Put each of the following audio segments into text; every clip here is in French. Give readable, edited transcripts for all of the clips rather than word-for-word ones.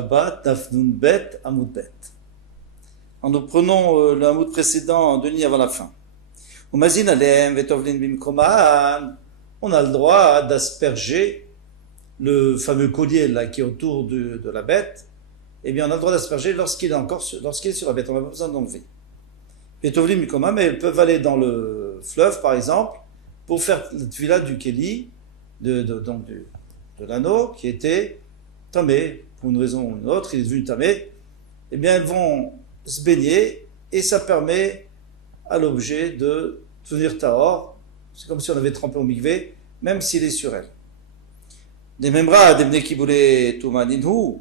Shabbat, Daf Nun Bet, Amud Bet. Nous prenons le Amud précédent, Denis, avant la fin. Umazin alem vetovlin bimkoman. On a le droit d'asperger le fameux collier là qui est autour de la bête. Eh bien, on a le droit d'asperger lorsqu'il est sur la bête. On n'a pas besoin d'enlever. Vetovlin bimkoman, mais elles peuvent aller dans le fleuve, par exemple, pour faire le tvila du keli, de l'anneau qui était tamé, pour une raison ou une autre, il est devenu tamé. Eh bien, elles vont se baigner et ça permet à l'objet de devenir tahor. C'est comme si on avait trempé au mikvé, même s'il est sur elle. Des membras, des bnei kiboulé touma ninhu.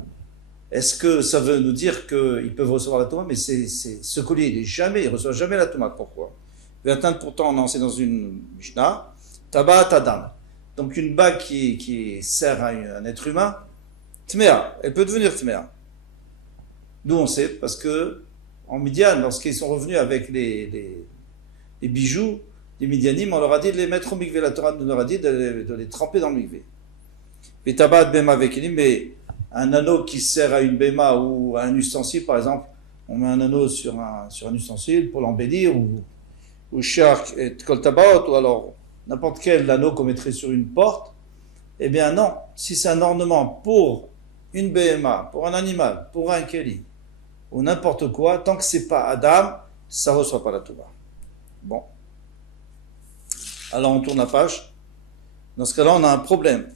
Est-ce que ça veut nous dire qu'ils peuvent recevoir la touma? Mais ce collier, il ne reçoit jamais la touma. Pourquoi? Il va atteindre pourtant, on en sait dans une Mishnah, tabat adam. Donc une bague qui sert à un être humain, tméa, elle peut devenir tméa. D'où on sait, parce que en Midian, lorsqu'ils sont revenus avec les bijoux des Midianim, on leur a dit de les mettre au mikvé. La Torah nous leur a dit de les tremper dans le mikvé. Mais tabat bema vekelim, mais un anneau qui sert à une bema ou à un ustensile, par exemple, on met un anneau sur un ustensile pour l'embellir, ou shark et kol tabaot, ou alors n'importe quel anneau qu'on mettrait sur une porte. Eh bien non, si c'est un ornement pour une bema, pour un animal, pour un keli, ou n'importe quoi, tant que c'est pas Adam, ça ne reçoit pas la Touba. Bon. Alors on tourne la page. Dans ce cas-là, on a un problème.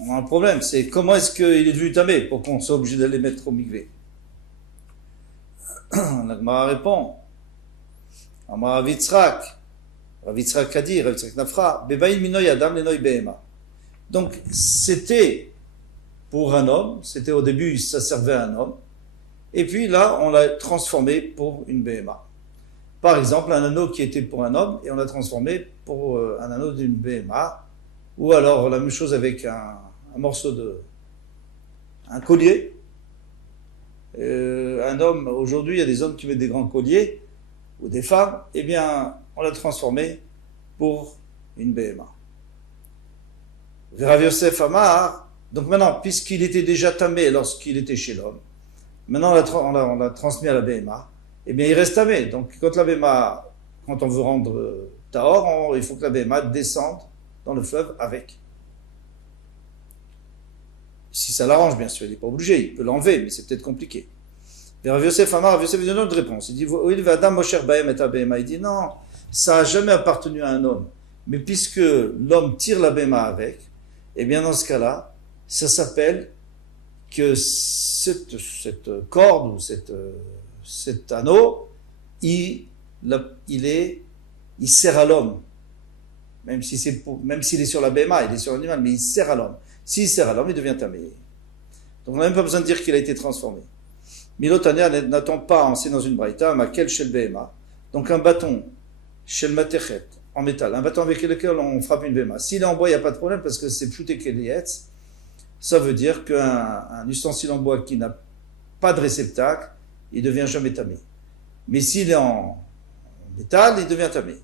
On a un problème, c'est comment est-ce qu'il est devenu tamé pour qu'on soit obligé d'aller mettre au mikvé. La Gemara répond. Amar Ravitzrak Kadi, Ravitzrak Nafra, Bebaïn Minoy Adam Lenoy Behema. Donc c'était pour un homme, c'était au début, ça servait à un homme, et puis là, on l'a transformé pour une BMA. Par exemple, un anneau qui était pour un homme, et on l'a transformé pour un anneau d'une BMA, ou alors la même chose avec un morceau un collier. Un homme, aujourd'hui, il y a des hommes qui mettent des grands colliers, ou des femmes, eh bien, on l'a transformé pour une BMA. Rav Yosef Amar. Donc maintenant, puisqu'il était déjà tamé lorsqu'il était chez l'homme, maintenant on l'a transmis à la BMA, eh bien il reste tamé. Donc quand la BMA, quand on veut rendre tahor, il faut que la BMA descende dans le fleuve avec. Si ça l'arrange, bien sûr, il n'est pas obligé, il peut l'enlever, mais c'est peut-être compliqué. Rav Yosef Amar, Rav Yosef donne une autre réponse. Il dit, il dit non, ça n'a jamais appartenu à un homme. Mais puisque l'homme tire la BMA avec, eh bien dans ce cas-là, ça s'appelle que cette corde ou cet anneau, il sert à l'homme. Même s'il est sur la BMA, il est sur l'animal, mais il sert à l'homme. S'il sert à l'homme, il devient tamé. Donc on n'a même pas besoin de dire qu'il a été transformé. Milotaner n'attend pas, on sait dans une braïta, maquel shel BMA. Donc un bâton, shel matechet, en métal, un bâton avec lequel on frappe une BMA. S'il est en bois, il n'y a pas de problème parce que c'est pshouté kelietz. Ça veut dire qu'un ustensile en bois qui n'a pas de réceptacle, il ne devient jamais tamé. Mais s'il est en métal, il devient tamé.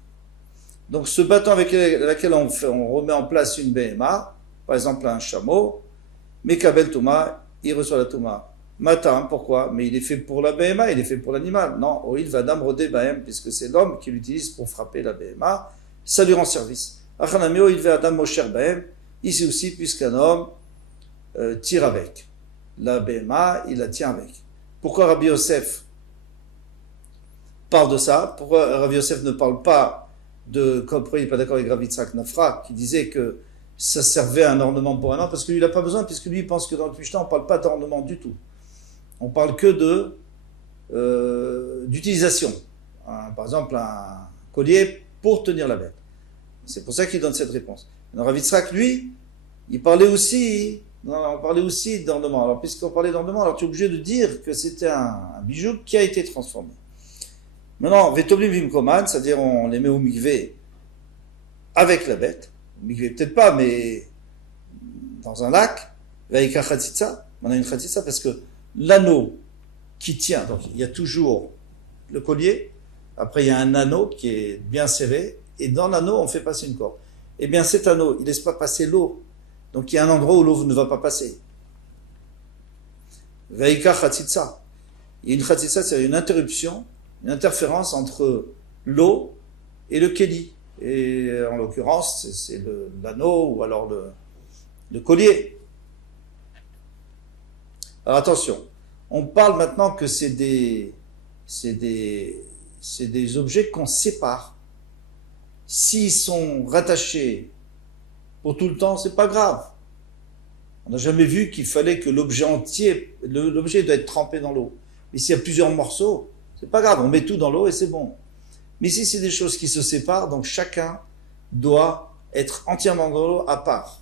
Donc ce bâton avec lequel on remet en place une BMA, par exemple un chameau, Mekabel Touma, il reçoit la Touma. Matam, pourquoi? Mais il est fait pour la BMA, il est fait pour l'animal. Non, Oil Vadam Rodé Bahem, puisque c'est l'homme qui l'utilise pour frapper la BMA, ça lui rend service. Achanami Oil Vadam Mosher Bahem, ici aussi, puisqu'un homme tire avec. La BMA, il la tient avec. Pourquoi Rabbi Yosef parle de ça? Pourquoi Rabbi Yosef ne parle pas pourquoi il n'est pas d'accord avec Rav Yitzhak Nafra, qui disait que ça servait à un ornement pour un homme, parce que lui, il n'a pas besoin, puisque lui, il pense que dans le Mishnah, on ne parle pas d'ornement du tout. On parle que d'utilisation. Par exemple, un collier pour tenir la bête. C'est pour ça qu'il donne cette réponse. Alors, Rav Yitzhak, lui, on parlait aussi d'ornement. Alors, puisqu'on parlait d'ornement, alors tu es obligé de dire que c'était un bijou qui a été transformé. Maintenant, Vetoblim Vimkoman, c'est-à-dire on les met au mikvé avec la bête. Au mikvé, peut-être pas, mais dans un lac. Vaïka Khatsitsa, on a une Khatsitsa parce que l'anneau qui tient, donc il y a toujours le collier, après il y a un anneau qui est bien serré, et dans l'anneau on fait passer une corde. Eh bien cet anneau, il ne laisse pas passer l'eau. Donc il y a un endroit où l'eau ne va pas passer. Veika Khatitsa. Il y a une Khatitsa, c'est une interruption, une interférence entre l'eau et le Keli. Et en l'occurrence, c'est l'anneau ou alors le collier. Alors attention, on parle maintenant que c'est des objets qu'on sépare. S'ils sont rattachés pour tout le temps, c'est pas grave. On n'a jamais vu qu'il fallait que l'objet entier, l'objet doit être trempé dans l'eau. Mais s'il y a plusieurs morceaux, c'est pas grave, on met tout dans l'eau et c'est bon. Mais ici, c'est des choses qui se séparent, donc chacun doit être entièrement dans l'eau à part.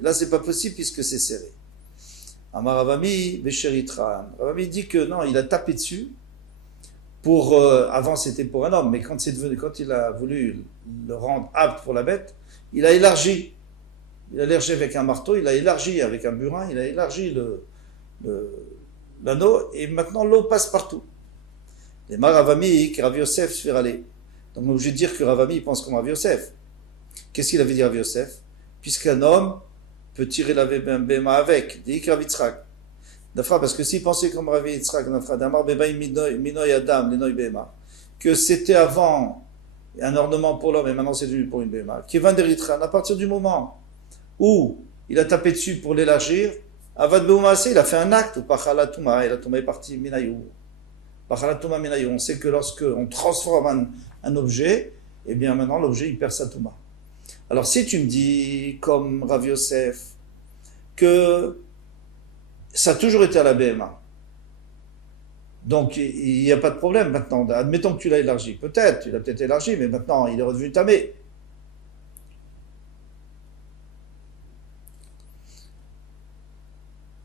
Et là, c'est pas possible puisque c'est serré. Amar Ravami, Besheritran. Ravami dit que non, il a tapé dessus. Avant, c'était pour un homme, mais quand il a voulu le rendre apte pour la bête, il a élargi. Il a élargi avec un marteau, il a élargi avec un burin, il a élargi l'anneau, et maintenant l'eau passe partout. Les Ravami, qui Rav Yosef se fait râler. Donc on est obligé de dire que Ravami pense comme Rav Yosef. Qu'est-ce qu'il avait dit Rav Yosef? Puisqu'un homme peut tirer la béma avec, dit Rav Yitzhak. Parce que s'il pensait comme Rav Yitzhak, que c'était avant un ornement pour l'homme et maintenant c'est devenu pour une béma, qui est d'Eritran, à partir du moment où il a tapé dessus pour l'élargir, Avad Beumase, il a fait un acte, Pachalatuma, et la Touma est partie Minayou. Pachalatuma Minayou, on sait que lorsque on transforme un objet, eh bien maintenant l'objet il perd sa Touma. Alors si tu me dis, comme Rav Yosef, que ça a toujours été à la BMA, donc il n'y a pas de problème maintenant, admettons que tu l'as élargi, peut-être, tu l'as peut-être élargi, mais maintenant il est redevenu tamé.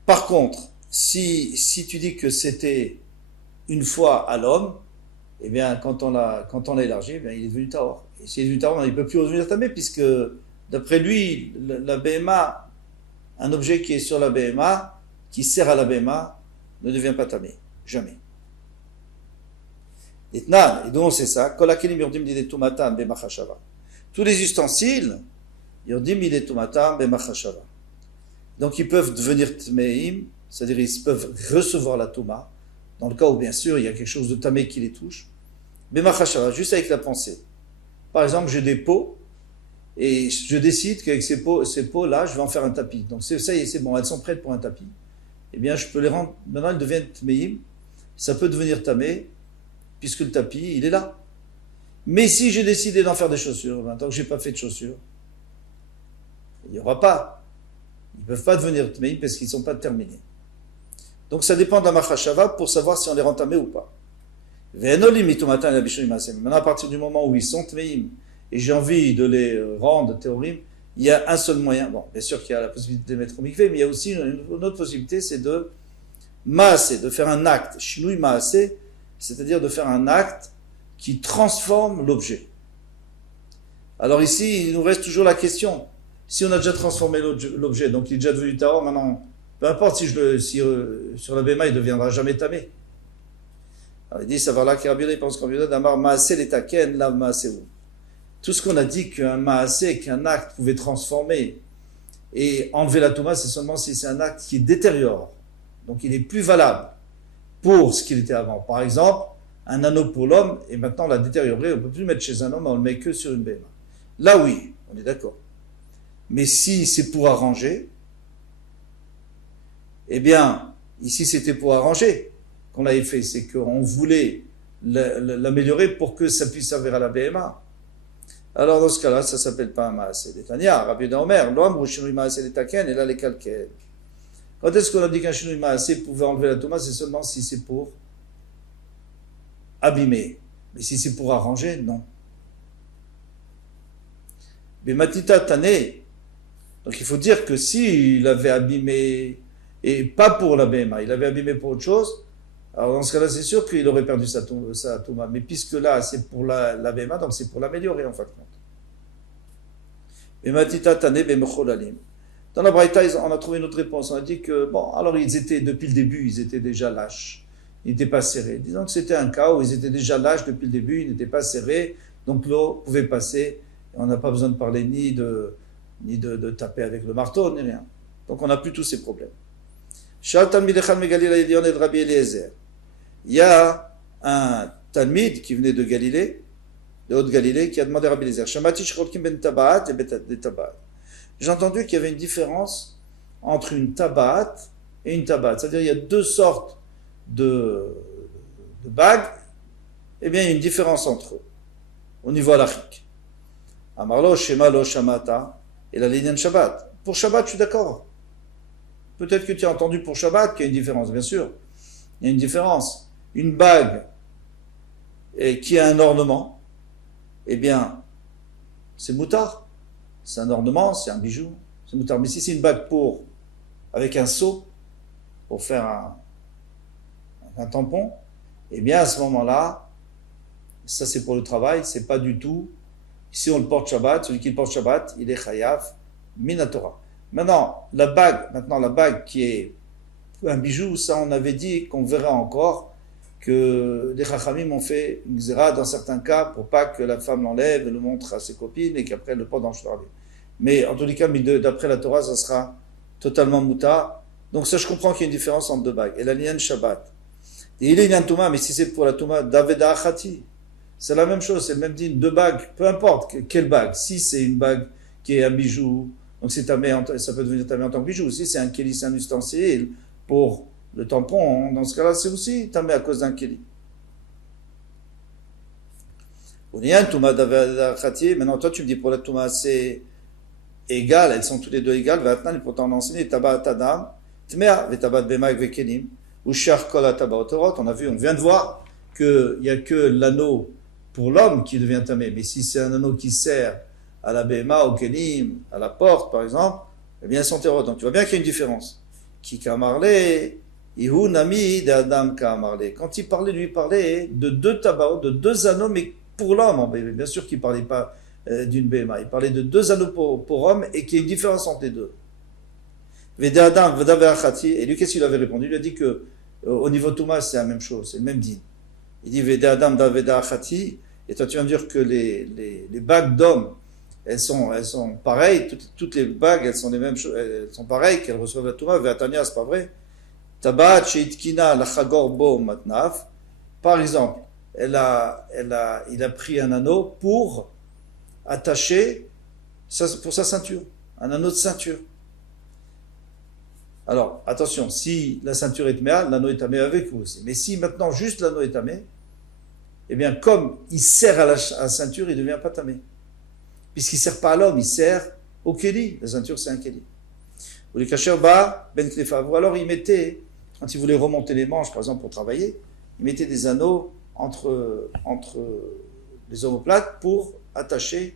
Par contre, si tu dis que c'était une fois à l'homme, eh bien, quand on l'a élargi, eh bien, il est devenu Tahor. Et s'il est devenu Tahor, il ne peut plus redevenir tamé, puisque, d'après lui, la BMA, un objet qui est sur la BMA, qui sert à la BMA, ne devient pas tamé. Jamais. Et donc c'est ça. Tous les ustensiles, Yordim Midetumatam Bemachashava. Donc ils peuvent devenir tmeim, c'est-à-dire ils peuvent recevoir la touma, dans le cas où bien sûr il y a quelque chose de tamé qui les touche. Bemachashava, juste avec la pensée. Par exemple, j'ai des pots, et je décide qu'avec ces pots-là, je vais en faire un tapis. Donc ça y est, c'est bon, elles sont prêtes pour un tapis. Eh bien, je peux les rendre, maintenant elles deviennent tmeim, ça peut devenir tamé, puisque le tapis, il est là. Mais si j'ai décidé d'en faire des chaussures, maintenant que je n'ai pas fait de chaussures, il n'y aura pas. Ils ne peuvent pas devenir tmeim parce qu'ils ne sont pas terminés. Donc ça dépend de la machashava pour savoir si on les rend tamés ou pas. Maintenant, à partir du moment où ils sont tmeim et j'ai envie de les rendre théorim, il y a un seul moyen. Bon, bien sûr qu'il y a la possibilité de les mettre au mikvé, mais il y a aussi une autre possibilité, c'est de maasé, de faire un acte, shinui maasé, c'est-à-dire de faire un acte qui transforme l'objet. Alors ici, il nous reste toujours la question. Si on a déjà transformé l'objet, donc il est déjà devenu tahor, maintenant, peu importe si sur la béma, il ne deviendra jamais tamé. Alors il dit, ça va là, il pense qu'en Bible, d'amar maasé l'etaken, la maasé ou. Tout ce qu'on a dit qu'un maasé, qu'un acte pouvait transformer et enlever la touma, c'est seulement si c'est un acte qui détériore. Donc il est plus valable pour ce qu'il était avant. Par exemple, un anneau pour l'homme, et maintenant on l'a détérioré, on ne peut plus le mettre chez un homme, on le met que sur une béma. Là oui, on est d'accord. Mais si c'est pour arranger, eh bien, ici c'était pour arranger qu'on l'avait fait, c'est qu'on voulait l'améliorer pour que ça puisse servir à la BMA. Alors dans ce cas-là, ça ne s'appelle pas un maasé d'Etania. Rabbi Omer, l'homme ou shinui maasé d'Etaken, et là les calquels. Quand est-ce qu'on a dit qu'un shinui maasé pouvait enlever la touma? C'est seulement si c'est pour abîmer. Mais si c'est pour arranger, non. Mais matita tané. Donc il faut dire que s'il avait abîmé, et pas pour la BMA, il avait abîmé pour autre chose, alors dans ce cas-là, c'est sûr qu'il aurait perdu sa touma. Mais puisque là, c'est pour la BMA, donc c'est pour l'améliorer en fin de compte. Mais matita tané bemecholalim. Dans la Braïta, on a trouvé une autre réponse. On a dit que, bon, alors ils étaient, depuis le début, ils étaient déjà lâches. Ils n'étaient pas serrés. Disons que c'était un cas où ils étaient déjà lâches depuis le début, ils n'étaient pas serrés, donc l'eau pouvait passer. Et on n'a pas besoin de parler ni de taper avec le marteau, ni rien. Donc on n'a plus tous ces problèmes. Shal Talmid Echad Megalil Elyon et Rabbi Eliezer. Il y a un Talmid qui venait de Galilée, de Haute-Galilée, qui a demandé à Rabbi Eliezer, Shamati Shcholkim ben Tabaat et ben Tabaat. J'ai entendu qu'il y avait une différence entre une Tabaat et une Tabaat. C'est-à-dire il y a deux sortes de bagues, eh bien il y a une différence entre eux, au niveau halachique. Amarlo, Shema lo Shamata, et la Linyan Shabbat. Pour Shabbat, je suis d'accord. Peut-être que tu as entendu pour Shabbat qu'il y a une différence, bien sûr. Il y a une différence. Une bague qui a un ornement, eh bien, c'est moutard. C'est un ornement, c'est un bijou, c'est moutard. Mais si c'est une bague avec un seau, pour faire un tampon, eh bien, à ce moment-là, ça c'est pour le travail, c'est pas du tout. Si on le porte Shabbat, celui qui le porte Shabbat, il est chayav minatora. Maintenant, la bague qui est un bijou, ça on avait dit qu'on verra encore que les Chachamim ont fait une xéra dans certains cas pour pas que la femme l'enlève et le montre à ses copines et qu'après elle le porte dans le shrabi. Mais en tous les cas, d'après la Torah, ça sera totalement mouta. Donc ça, je comprends qu'il y a une différence entre deux bagues. Et la liane Shabbat. Et il est une Touma, mais si c'est pour la Touma, Daveda Achati, c'est la même chose, c'est le même dîme, deux bagues, peu importe quelle bague. Si c'est une bague qui est un bijou, donc c'est tamé, ça peut devenir tamé en tant que bijou. Si c'est un kéli, c'est un ustensile pour le tampon, dans ce cas-là, c'est aussi tamé à cause d'un kéli. Maintenant, toi, tu me dis pour la Touma, c'est égal, elles sont toutes les deux égales. Maintenant, pourtant, on a enseigné Tabat Tadam, Tmea, Vetabat Bema Vekelim, ou Shar Kol Tabat Torot. On vient de voir qu'il n'y a que l'anneau pour l'homme qui devient tamé. Mais si c'est un anneau qui sert à la Bema, au Kelim, à la porte, par exemple, eh bien, elles sont terreaux. Donc, tu vois bien qu'il y a une différence. Qui Kamarle, Ihu Nami de Adam Kamarle. Quand il parlait, lui parlait de deux tabacs, de deux anneaux, mais pour l'homme. Bien sûr qu'il ne parlait pas d'une Bema. Il parlait de deux anneaux pour homme et qu'il y a une différence entre les deux. Et lui, qu'est-ce qu'il avait répondu? Il a dit que au niveau Touma, c'est la même chose, c'est le même din. Il dit Veda Adam Daveda Achati, et toi tu vas me dire que les bagues d'hommes, elles sont pareilles, toutes les bagues, elles sont les mêmes choses, elles sont pareilles, qu'elles reçoivent la Touma. Ve'atania, c'est pas vrai. Tabat Sheitkina Lachagor Bo Matnaf, par exemple, il a pris un anneau pour attacher pour sa ceinture, un anneau de ceinture. Alors, attention, si la ceinture est tamée, l'anneau est tamé avec vous aussi. Mais si maintenant juste l'anneau est tamé, eh bien, comme il sert à la ceinture, il ne devient pas tamé. Puisqu'il ne sert pas à l'homme, il sert au kéli. La ceinture, c'est un kéli. Ou les cachers bas, ben klefa. Ou alors, il mettait, quand il voulait remonter les manches, par exemple, pour travailler, il mettait des anneaux entre les omoplates pour attacher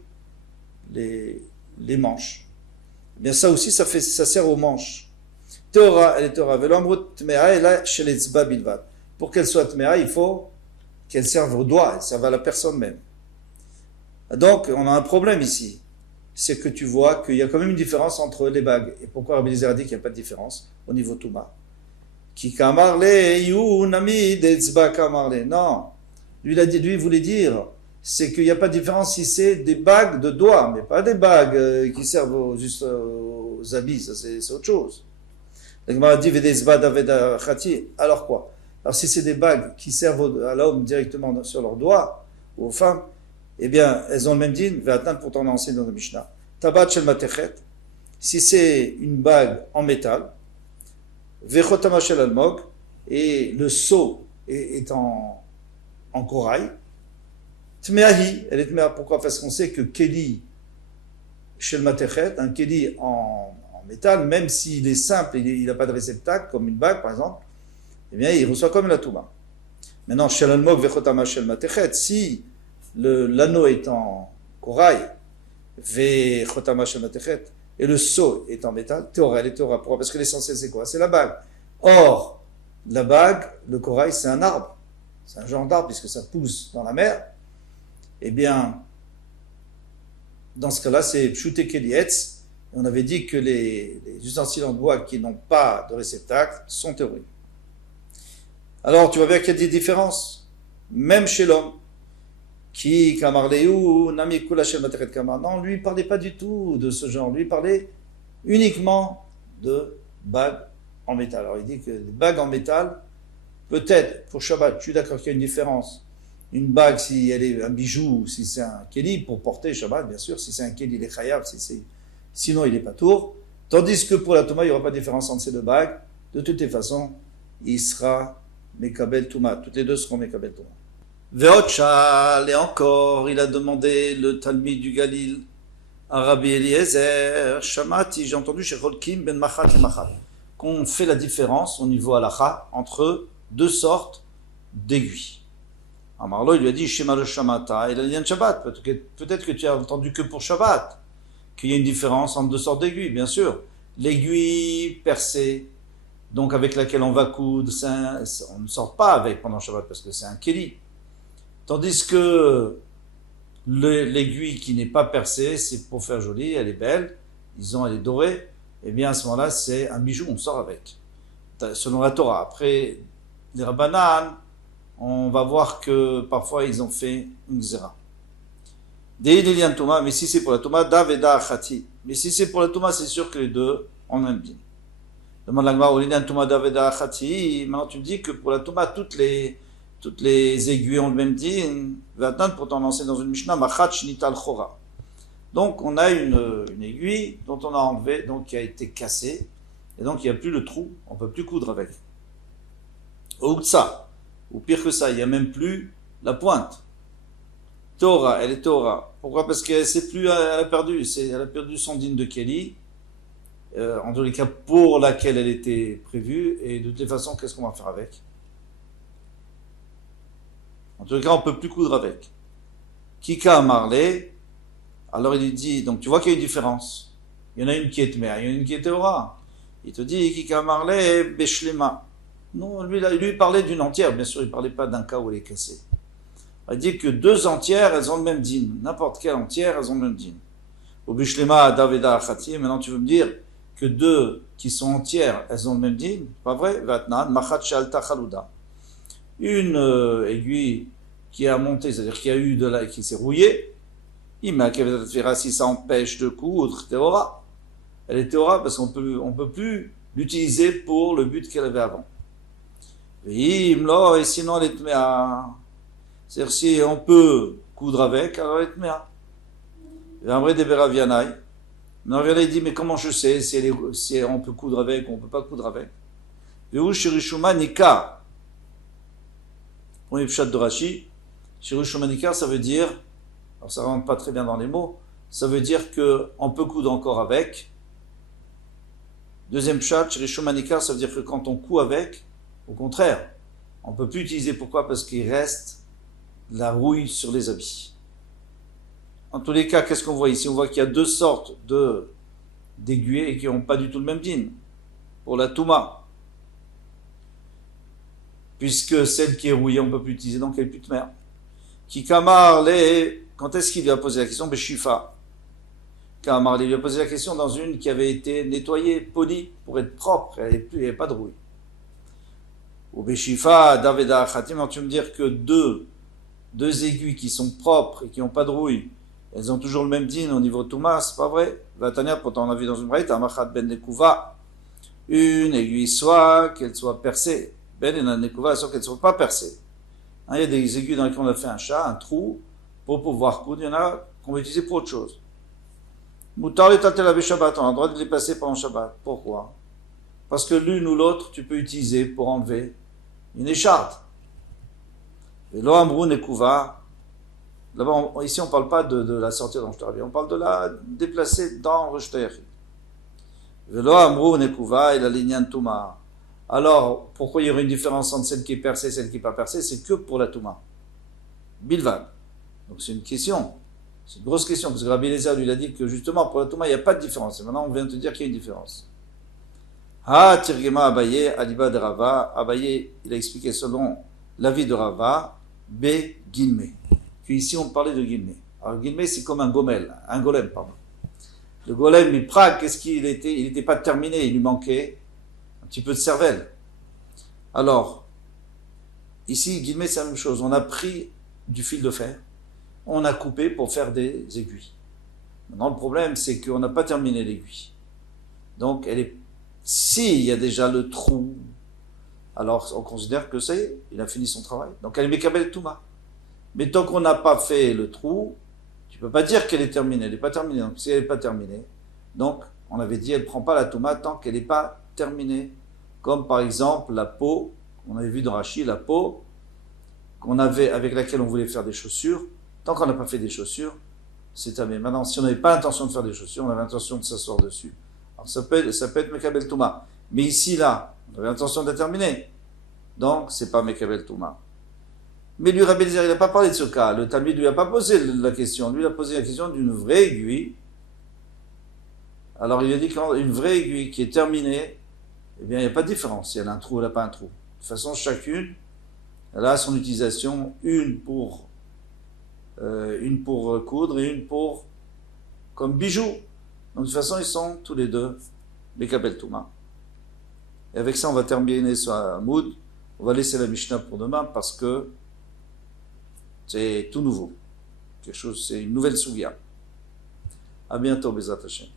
les manches. Eh bien, ça aussi, ça sert aux manches. Théora, elle est Théora. Tmea, et là, chez les Tzba Bilvad. Pour qu'elle soit Tmea, il faut qu'elle serve au doigt, elle serve à la personne même. Donc, on a un problème ici. C'est que tu vois qu'il y a quand même une différence entre les bagues. Et pourquoi Rabbi Eliezer a dit qu'il n'y a pas de différence au niveau Touma? Ki kamarle, yu nami de Tzba kamarle. Non. Lui, il voulait dire, c'est qu'il n'y a pas de différence si c'est des bagues de doigts, mais pas des bagues qui servent juste aux habits, ça c'est autre chose. Alors quoi? Alors si c'est des bagues qui servent à l'homme directement sur leurs doigts, ou aux femmes, eh bien, elles ont le même din, pourtant on a enseigné dans le Mishnah. Tabat shel matechet, si c'est une bague en métal, vechotama shel almog, et le seau est en corail, tmeahi, elle est tmea, pourquoi? Parce qu'on sait que keli shel matechet, un keli en métal, même s'il est simple, il n'a pas de réceptacle, comme une bague par exemple, eh bien il reçoit comme la Touma. Maintenant, shel almog vechotama shel matechet, si l'anneau est en corail, vechotama shel matechet, et le seau est en métal, théora, elle est théora. Pourquoi? Parce que l'essentiel c'est quoi? C'est la bague. Or, la bague, le corail, c'est un arbre. C'est un genre d'arbre puisque ça pousse dans la mer. Eh bien, dans ce cas-là, c'est pshute kelietz. On avait dit que les ustensiles en bois qui n'ont pas de réceptacle sont théoriques. Alors, tu vois bien qu'il y a des différences, même chez l'homme. Qui, kamarleu, nami kula shel matechet kamar. Non, lui, il ne parlait pas du tout de ce genre. Lui, il parlait uniquement de bagues en métal. Alors il dit que les bagues en métal, peut-être pour Shabbat, je suis d'accord qu'il y a une différence. Une bague, si elle est un bijou, si c'est un kéli, pour porter Shabbat, bien sûr, si c'est un kéli, il est chayav, sinon il n'est pas tour. Tandis que pour la Touma, il n'y aura pas de différence entre ces deux bagues. De toutes les façons, il sera Mekabel Touma. Toutes les deux seront Mekabel Touma. Veotchal, et encore, il a demandé le Talmid du Galil à Rabbi Eliezer, Shamati, j'ai entendu chez Rolkim ben Machat et Machat, qu'on fait la différence au niveau halacha entre deux sortes d'aiguilles. Amarlo, il lui a dit Shema le Shamata, il a dit un Shabbat. Peut-être que tu as entendu que pour Shabbat, qu'il y a une différence entre deux sortes d'aiguilles, bien sûr. L'aiguille percée, donc avec laquelle on va coudre, on ne sort pas avec pendant Shabbat parce que c'est un kéli. Tandis que l'aiguille qui n'est pas percée, c'est pour faire joli, elle est belle, elle est dorée, et bien à ce moment-là, c'est un bijou, on sort avec. Selon la Torah. Après, les Rabbanan, on va voir que parfois ils ont fait une zera. Deïdelian Touma, mais si c'est pour la Touma, Daveda Achati. Mais si c'est pour la Touma, c'est sûr que les deux ont le même din. Demande l'Agma, Olinian Touma Daveda Achati. Maintenant tu me dis que pour la Touma, toutes les aiguilles ont le même din. Va pourtant lancer dans une Mishnah, Machat Shnital Chora. Donc on a une aiguille dont on a enlevé, donc qui a été cassée, et donc il n'y a plus le trou, on ne peut plus coudre avec. Outsa, ou pire que ça, il n'y a même plus la pointe. Torah, elle est Torah. Pourquoi? Parce qu'elle sait plus, elle a perdu son din de Kéli, en tous les cas pour laquelle elle était prévue, et de toutes les façons, qu'est-ce qu'on va faire avec? En tous les cas, on ne peut plus coudre avec. Kika Marley, alors il dit, donc tu vois qu'il y a une différence. Il y en a une qui est Tmea, il y en a une qui est Torah. Il te dit, Kika Marley, Beshlema. Non, lui parlait d'une entière, bien sûr, il ne parlait pas d'un cas où elle est cassée. Il dit que deux entières, elles ont le même din. N'importe quelle entière, elles ont le même din. Au Bishlema, Daveda Achati, maintenant tu veux me dire que deux qui sont entières, elles ont le même din? Pas vrai? Vatnan, Machat Shalta Chaluda. Une aiguille qui a monté, c'est-à-dire qui s'est rouillée, si ça empêche de coudre, Théora. Elle est Théora parce qu'on peut plus l'utiliser pour le but qu'elle avait avant. Et sinon elle est Tmea. C'est-à-dire si on peut coudre avec, alors elle est Tmea. Et en vrai, des Beravianaï. Mais Ravianaï dit, mais comment je sais si on peut coudre avec ou on ne peut pas coudre avec? Veu Shirishuma Nika. Premier pshat de Rashi. Shirishuma Nika, ça veut dire, alors ça ne rentre pas très bien dans les mots, ça veut dire qu'on peut coudre encore avec. Deuxième pshat, Shirishuma Nika, ça veut dire que quand on coud avec, au contraire, on ne peut plus utiliser. Pourquoi? Parce qu'il reste la rouille sur les habits. En tous les cas, qu'est-ce qu'on voit ici? On voit qu'il y a deux sortes d'aiguilles et qui n'ont pas du tout le même din. Pour la Touma, puisque celle qui est rouillée, on ne peut plus utiliser, donc elle est plus de mer. Kikamar, quand est-ce qu'il lui a posé la question? Beshifa. Kamar, il lui a posé la question dans une qui avait été nettoyée, polie, pour être propre, il n'y avait pas de rouille. Ou Beshifa, Daveda Khatim, tu veux me dire que deux aiguilles qui sont propres et qui n'ont pas de rouille, elles ont toujours le même din au niveau de Touma, c'est pas vrai? Vatania, pourtant on a vu dans une braïta, Machat ben Nekuva, une aiguille soit qu'elle soit percée, ben Nekuva, soit qu'elle ne soit pas percée. Il y a des aiguilles dans lesquelles on a fait un chat, un trou, pour pouvoir coudre, il y en a qu'on va utiliser pour autre chose. Moutar et Tatel Shabbat, on a le droit de les passer pendant Shabbat. Pourquoi? Parce que l'une ou l'autre, tu peux utiliser pour enlever une écharpe. Et lo amrou nekuva. Là-bas, ici, on ne parle pas de la sortir dans le on parle de la déplacer dans le Shtayachid. Velo amrou nekuva et la lignan touma. Alors, pourquoi il y aurait une différence entre celle qui est percée et celle qui n'est pas percée? C'est que pour la touma. Bilvad. Donc c'est une question. C'est une grosse question, parce que Rabbi Eliezer lui a dit que justement, pour la touma, il n'y a pas de différence. Et maintenant, on vient de te dire qu'il y a une différence. Ha tirgema Abaye, aliba de Rava. Abaye, il a expliqué selon l'avis de Rava, B. Guilmé. Puis ici, on parlait de Guilmé. Alors, Guilmé, c'est comme un golem, pardon. Le golem, il prague, qu'est-ce qu'il était? Il n'était pas terminé, il lui manquait un petit peu de cervelle. Alors, ici, Guilmé, c'est la même chose. On a pris du fil de fer, on a coupé pour faire des aiguilles. Maintenant, le problème, c'est qu'on n'a pas terminé l'aiguille. Donc, elle est S'il y a déjà le trou, alors on considère que ça y est, il a fini son travail. Donc elle est Mekabel Touma. Mais tant qu'on n'a pas fait le trou, tu peux pas dire qu'elle est terminée. Elle n'est pas terminée. Donc si elle n'est pas terminée, donc on avait dit elle ne prend pas la Touma tant qu'elle n'est pas terminée. Comme par exemple la peau, on avait vu dans Rachi, la peau qu'on avait, avec laquelle on voulait faire des chaussures. Tant qu'on n'a pas fait des chaussures, c'est terminé. Maintenant, si on n'avait pas l'intention de faire des chaussures, on avait l'intention de s'asseoir dessus. Alors ça peut être Mekabel Touma. Mais ici, là, on avait l'intention de la terminer. Donc, c'est pas Mekabel Touma. Mais lui, Rabbi Eliezer, il n'a pas parlé de ce cas. Le Talmud lui a pas posé la question. Lui, il a posé la question d'une vraie aiguille. Alors, il a dit qu'une vraie aiguille qui est terminée, eh bien, il n'y a pas de différence si elle a un trou ou elle n'a pas un trou. De toute façon, chacune, elle a son utilisation, une pour coudre et une pour comme bijoux. Donc, de toute façon, ils sont tous les deux Mekabel Touma. Et avec ça, on va terminer sur Hamoud. On va laisser la Mishnah pour demain parce que c'est tout nouveau. Quelque chose, c'est une nouvelle Sougia. À bientôt, Bezrat Hashem.